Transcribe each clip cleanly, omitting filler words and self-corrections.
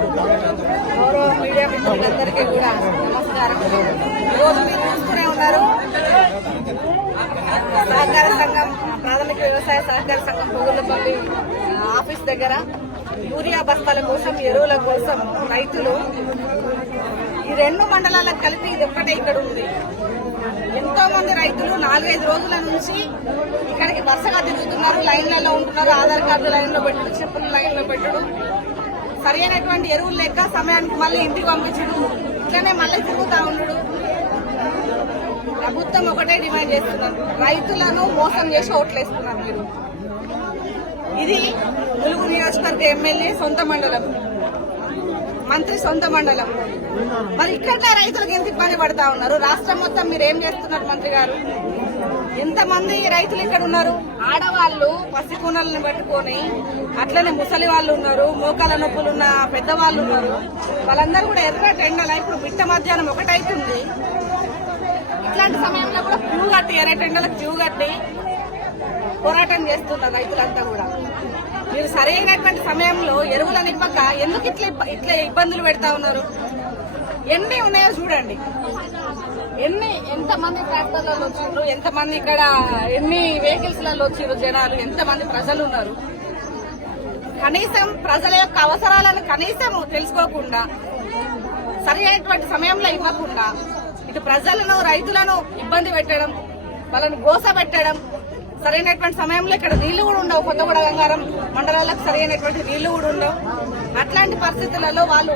గౌరవ మీడియా మిత్రులందరికీ కూడా నమస్కారం. ఈరోజు మీరు చూస్తూనే ఉన్నారు, సహకార సంఘం ప్రాథమిక వ్యవసాయ సహకార సంఘం పొగుళ్ళపల్లి ఆఫీస్ దగ్గర యూరియా బస్తాల కోసం, ఎరువుల కోసం రైతులు ఈ రెండు మండలాలకు కలిపి ఇది ఒక్కటే ఇక్కడ ఉంది. ఎంతో మంది రైతులు 4-5 రోజుల నుంచి ఇక్కడికి వరుసగా తిరుగుతున్నారు, లైన్లలో ఉంటున్నారు. ఆధార్ కార్డు లైన్లో పెట్టడం, చెప్పులు లైన్లో పెట్టడం, సరి అయినటువంటి ఎరువులు లేక సమయానికి మళ్ళీ ఇంటికి పంపించడం, ఇట్లనే మళ్ళీ తిరుగుతా ఉండడు. ప్రభుత్వం ఒకటే డిమాండ్ చేస్తున్నారు, రైతులను మోసం చేసి ఓట్లేస్తున్నారు మీరు. ఇది ములుగు నియోజకవర్గ ఎమ్మెల్యే సొంత మండలం, మంత్రి సొంత మండలం. మరి ఇక్కడ రైతులకు ఎంత ఇబ్బంది పడతా ఉన్నారు? రాష్ట్రం మొత్తం మీరు ఏం చేస్తున్నారు మంత్రి గారు? ఎంతమంది రైతులు ఇక్కడ ఉన్నారు? ఆడవాళ్లు పసికూనలను పట్టుకొని, అట్లనే ముసలి వాళ్ళు ఉన్నారు, మోకాల నొప్పులున్న పెద్దవాళ్ళు ఉన్నారు. వాళ్ళందరూ కూడా ఎర్రటి ఎండల ఇప్పుడు మిట్ట మధ్యాహ్నం 1 అవుతుంది. ఇట్లాంటి సమయంలో కూడా క్యూ కట్టి, ఎర్రటి ఎండలకు క్యూ కట్టి పోరాటం చేస్తున్నారు రైతులంతా కూడా. మీరు సరైనటువంటి సమయంలో ఎరువులను ఇవ్వక ఎందుకు ఇట్లా ఇబ్బందులు పెడతా ఉన్నారు? ఎన్ని ఉన్నాయో చూడండి. ఎంతమంది ట్రాక్టర్లలో వచ్చిండ్రు, ఎంతమంది ఇక్కడ ఎన్ని వెహికల్స్ లలో వచ్చిండ్రు జనాలు, ఎంతమంది ప్రజలు ఉన్నారు. కనీసం ప్రజల యొక్క అవసరాలను కనీసం తెలుసుకోకుండా, సరి అయినటువంటి సమయంలో ఇవ్వకుండా ఇటు ప్రజలను, రైతులను ఇబ్బంది పెట్టడం, వాళ్ళను గోస పెట్టడం. సరైనటువంటి సమయంలో ఇక్కడ నీళ్లు కూడా ఉండవు. కొత్తగూడ గంగారం మండలాలకు సరైనటువంటి నీళ్లు కూడా ఉండవు. అట్లాంటి పరిస్థితులలో వాళ్ళు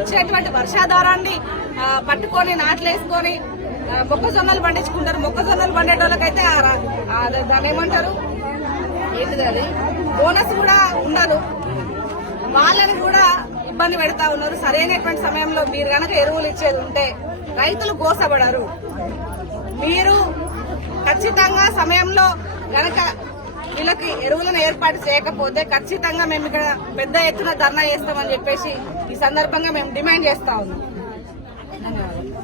వచ్చినటువంటి వర్షాధారాన్ని పట్టుకొని నాట్లేసుకొని మొక్కజొన్నలు పండించుకుంటారు. మొక్కజొన్నలు పండేటోళ్ళకైతే దాని ఏమంటారు, ఏంటిది అది, బోనస్ కూడా ఉండదు. వాళ్ళని కూడా ఇబ్బంది పెడతా ఉన్నారు. సరైనటువంటి సమయంలో మీరు గనక ఎరువులు ఇచ్చేది ఉంటే రైతులు గోసపడరు. మీరు ఖచ్చితంగా సమయంలో గనక వీళ్ళకి ఎరువులను ఏర్పాటు చేయకపోతే ఖచ్చితంగా మేము ఇక్కడ పెద్ద ఎత్తున ధర్నా చేస్తామని చెప్పేసి ఈ సందర్భంగా మేము డిమాండ్ చేస్తా ఉన్నాం. ధన్యవాదాలు.